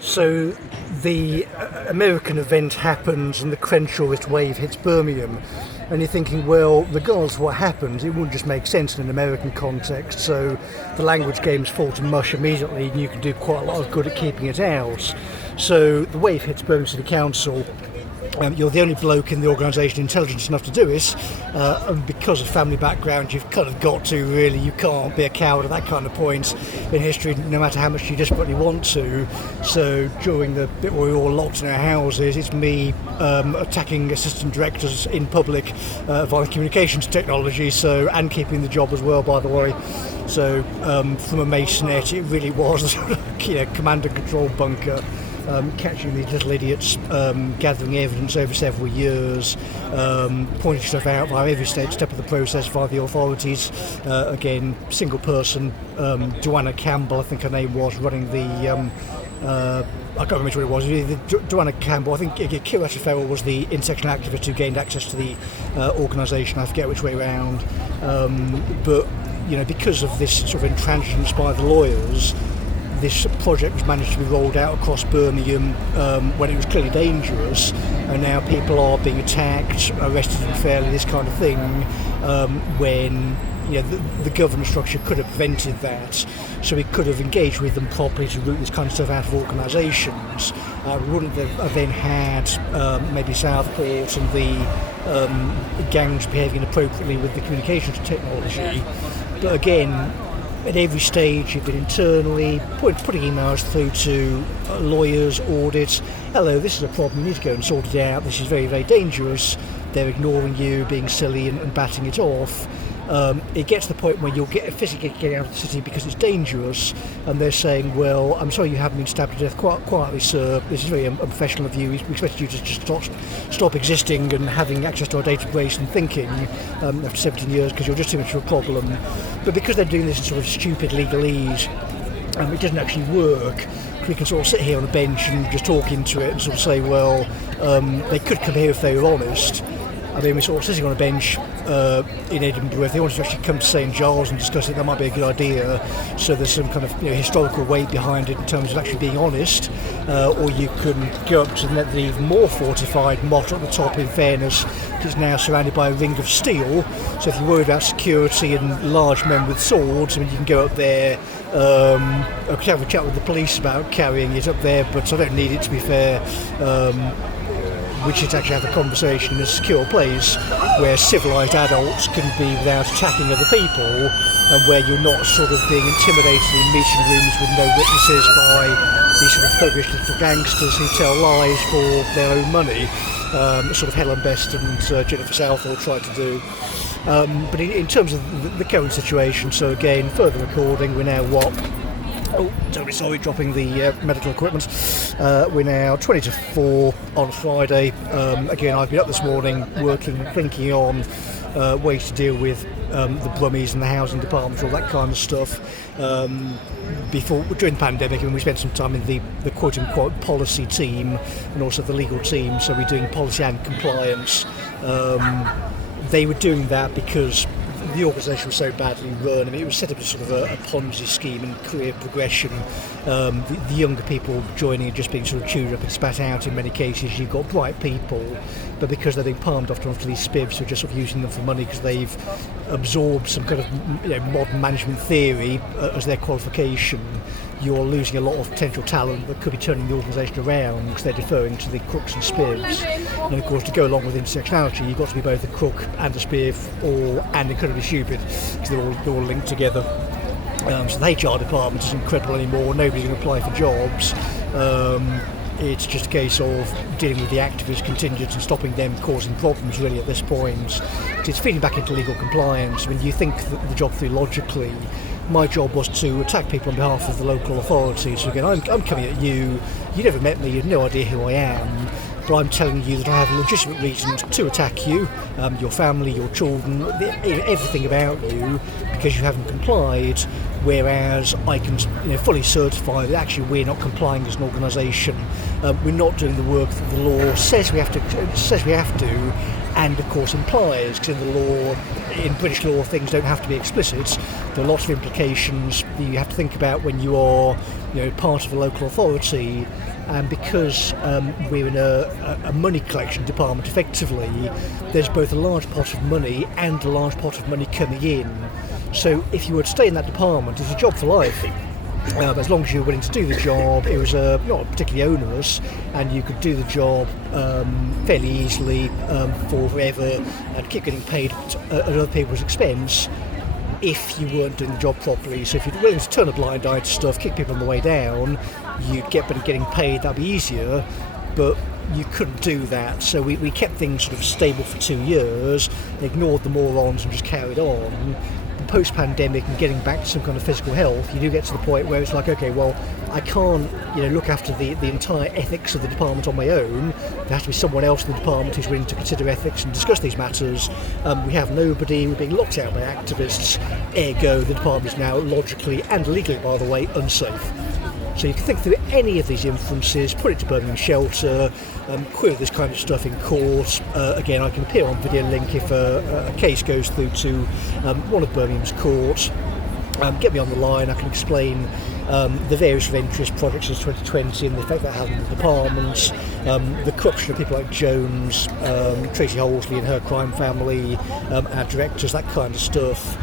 So the American event happens and the Crenshawist wave hits Birmingham, and you're thinking, well, regardless of what happens, it wouldn't just make sense in an American context, so the language games fall to mush immediately and you can do quite a lot of good at keeping it out. So the wave hits Birmingham City Council. You're the only bloke in the organisation intelligent enough to do it, and because of family background you've kind of got to really, you can't be a coward at that kind of point in history no matter how much you desperately want to. So during the bit where we're all locked in our houses, it's me attacking assistant directors in public via communications technology, so, and keeping the job as well, by the way. So from a masonette it really was a sort of command and control bunker. Catching these little idiots, gathering evidence over several years, pointing stuff out via every step of the process via the authorities. Again, single person, Joanna Campbell, I think her name was, running the, I can't remember what it was, either Joanna Campbell, I think Kira Farrell was the intersectional activist who gained access to the organisation, I forget which way around. But, because of this sort of intransigence by the lawyers, this project was managed to be rolled out across Birmingham when it was clearly dangerous, and now people are being attacked, arrested unfairly, this kind of thing, when the governance structure could have prevented that. So we could have engaged with them properly to root this kind of stuff out of organisations. We wouldn't have then had maybe Southport and the gangs behaving inappropriately with the communications technology. But again, at every stage you've been internally putting emails through to lawyers, audits. Hello, this is a problem, you need to go and sort it out, this is very, very dangerous. They're ignoring you, being silly and batting it off. It gets to the point where you'll physically get out of the city because it's dangerous, and they're saying, well, I'm sorry you haven't been stabbed to death quietly, sir. This is very unprofessional of you. We expect you to just stop existing and having access to our database and thinking after 17 years because you're just too much of a problem. But because they're doing this in sort of stupid legalese, it doesn't actually work. We can sort of sit here on a bench and just talk into it and sort of say, well, they could come here if they were honest. I mean, we're sort of sitting on a bench in Edinburgh. If they wanted to actually come to St Giles and discuss it, that might be a good idea. So there's some kind of historical weight behind it in terms of actually being honest. Or you can go up to the even more fortified Mott at the top, in fairness, which is now surrounded by a ring of steel. So if you're worried about security and large men with swords, I mean, you can go up there. I could have a chat with the police about carrying it up there, but I don't need it, to be fair. We should actually have a conversation in a secure place where civilised adults can be without attacking other people, and where you're not sort of being intimidated in meeting rooms with no witnesses by these sort of thuggish little gangsters who tell lies for their own money, sort of Helen Best and Jennifer Southall tried to do. But in terms of the current situation, so again, further recording, we're now sorry, dropping the medical equipment. We're now 20 to 4 on Friday. Again, I've been up this morning thinking on ways to deal with the Brummies and the housing department, all that kind of stuff. During the pandemic, we spent some time in the quote-unquote policy team and also the legal team, so we're doing policy and compliance. They were doing that because the organisation was so badly run. I mean, it was set up as sort of a Ponzi scheme and career progression. The younger people joining and just being sort of chewed up and spat out in many cases. You've got bright people, but because they're being palmed off to these spivs who are just sort of using them for money because they've absorbed some kind of modern management theory as their qualification, you're losing a lot of potential talent that could be turning the organisation around because they're deferring to the crooks and spivs. And of course, to go along with intersectionality, you've got to be both a crook and a spiv, and incredibly stupid, because they're all linked together. So the HR department isn't credible anymore. Nobody's going to apply for jobs. It's just a case of dealing with the activist contingent and stopping them causing problems, really, at this point. It's feeding back into legal compliance. I mean, you think that the job through logically. My job was to attack people on behalf of the local authorities. So again, I'm coming at you. You never met me. You have no idea who I am. But I'm telling you that I have legitimate reasons to attack you, your family, your children, everything about you, because you haven't complied. whereas I can fully certify that actually we're not complying as an organisation. We're not doing the work that the law says we have to, and of course implies, because in British law things don't have to be explicit. There are lots of implications that you have to think about when you are part of a local authority, and because we're in a money collection department effectively, there's both a large pot of money and a large pot of money coming in. So if you were to stay in that department, it's a job for life. As long as you're willing to do the job, it was not particularly onerous, and you could do the job fairly easily for forever and keep getting paid at other people's expense if you weren't doing the job properly. So if you're willing to turn a blind eye to stuff, kick people on the way down, you'd get better getting paid, that'd be easier, but you couldn't do that. So we kept things sort of stable for 2 years, ignored the morons and just carried on. Post-pandemic and getting back to some kind of physical health, you do get to the point where it's like, okay, well, I can't look after the entire ethics of the department on my own. There has to be someone else in the department who's willing to consider ethics and discuss these matters. We have nobody, we're being locked out by activists, ergo the department is now logically and legally, by the way, unsafe. So you can think through any of these inferences, put it to Birmingham Shelter, query this kind of stuff in court. Again, I can appear on Video Link if a case goes through to one of Birmingham's courts. Get me on the line, I can explain the various of interest projects since 2020 and the effect that had on the departments, the corruption of people like Jones, Tracy Holsley and her crime family, our directors, that kind of stuff,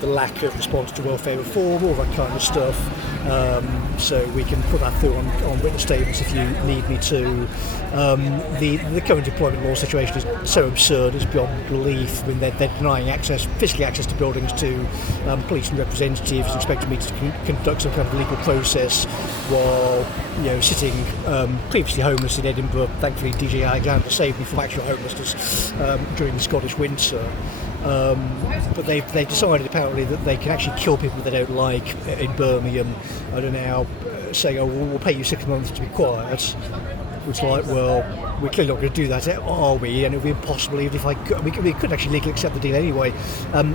the lack of response to welfare reform, all that kind of stuff. So we can put that through on witness statements if you need me to. The current employment law situation is so absurd, it's beyond belief. I mean, they're denying physical access to buildings to police and representatives, expecting me to conduct some kind of legal process while sitting previously homeless in Edinburgh. Thankfully, DJ Alexander saved me from actual homelessness during the Scottish winter. But they've decided apparently that they can actually kill people they don't like in Birmingham. I don't know how, saying, oh, we'll pay you 6 months to be quiet. It's like, well, we're clearly not going to do that, are we? And it would be impossible even if I could. We couldn't actually legally accept the deal anyway.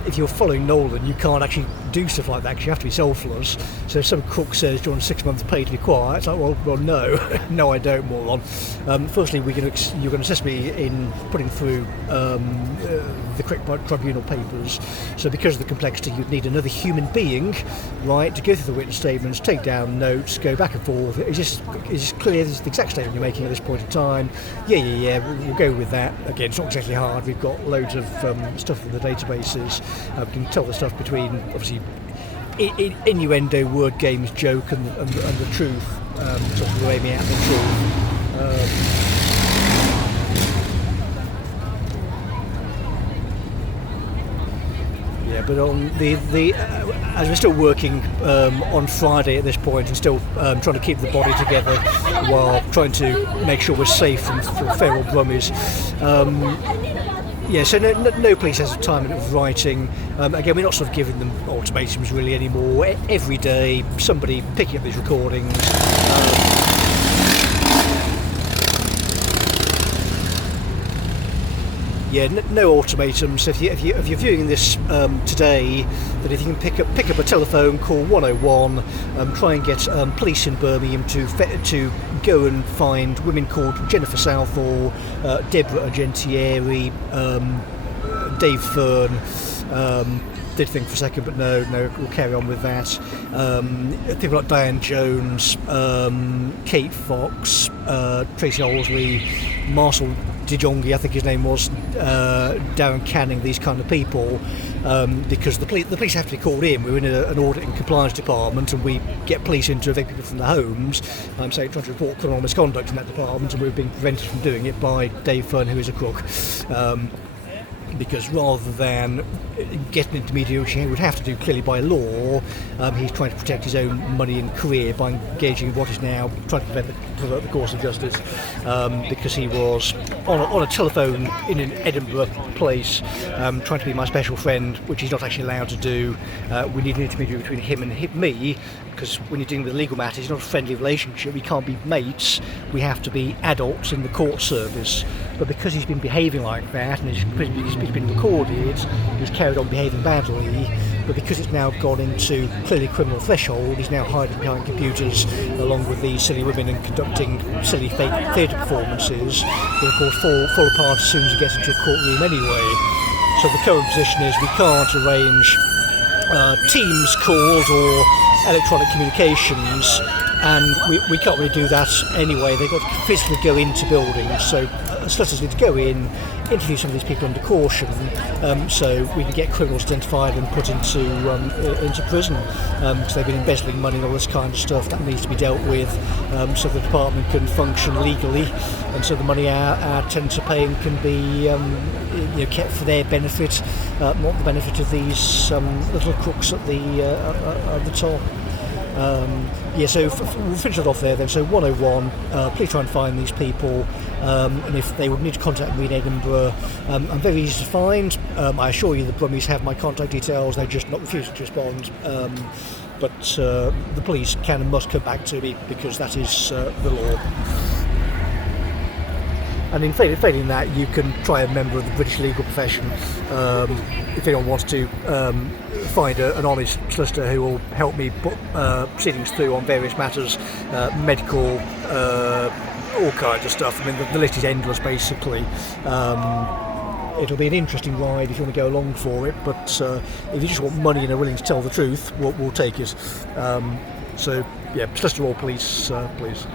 If you're following Nolan, you can't actually do stuff like that because you have to be selfless. So if some crook says, do you want 6 months pay to be quiet? It's like, well no. No, I don't, moron. Firstly, you're going to assist me in putting through the correct tribunal papers. So because of the complexity, you'd need another human being, right, to go through the witness statements, take down notes, go back and forth. Is this clear? This is the exact statement you're making at this point in time. Yeah, we'll go with that. Again, it's not exactly hard. We've got loads of stuff in the databases. We can tell the stuff between, obviously, innuendo, word games, joke, and the truth. Sort of aiming at the truth. But on as we're still working on Friday at this point and still trying to keep the body together while trying to make sure we're safe from feral brummies. So no police has a time of writing. Again, we're not sort of giving them ultimatums really anymore. Every day, somebody picking up these recordings. No ultimatums. If you're viewing this today, that if you can pick up a telephone, call 101, try and get police in Birmingham to go and find women called Jennifer Southall, Deborah Argentieri, Dave Fern. Did think for a second, but no, we'll carry on with that. People like Diane Jones, Kate Fox, Tracy Holsley, Marcel DeJongi, I think his name was, Darren Canning, these kind of people, because the police have to be called in. We're in an audit and compliance department, and we get police in to evict people from their homes. I'm saying trying to report criminal misconduct in that department, and we're being prevented from doing it by Dave Fern, who is a crook. Because rather than get an intermediary, which he would have to do clearly by law, he's trying to protect his own money and career by engaging in what is now trying to pervert the course of justice, because he was on a telephone in an Edinburgh place trying to be my special friend, which he's not actually allowed to do. We need an intermediary between him and me, because when you're dealing with legal matters, it's not a friendly relationship. We can't be mates. We have to be adults in the court service. But because he's been behaving like that, and he's been recorded, he's carried on behaving badly, but because it's now gone into clearly criminal threshold, he's now hiding behind computers along with these silly women and conducting silly fake theatre performances that of course fall apart as soon as he gets into a courtroom anyway. So the current position is we can't arrange Teams calls or electronic communications, and we can't really do that anyway. They've got to physically go into buildings, so solicitors need to go in, interview some of these people under caution, so we can get criminals identified and put into prison, because they've been embezzling money and all this kind of stuff. That needs to be dealt with, so the department can function legally, and so the money our tenants are paying can be kept for their benefit, not the benefit of these little crooks at the top. So we'll finish it off there then. So 101, please try and find these people, and if they would need to contact me in Edinburgh, I'm very easy to find. I assure you the Brummies have my contact details, they're just not refusing to respond, but the police can and must come back to me because that is the law. And in failing that, you can try a member of the British legal profession if anyone wants to find an honest solicitor who will help me put proceedings through on various matters, medical, all kinds of stuff. I mean, the list is endless, basically. It'll be an interesting ride if you want to go along for it, but if you just want money and are willing to tell the truth, we'll take it. Solicitor or police, please.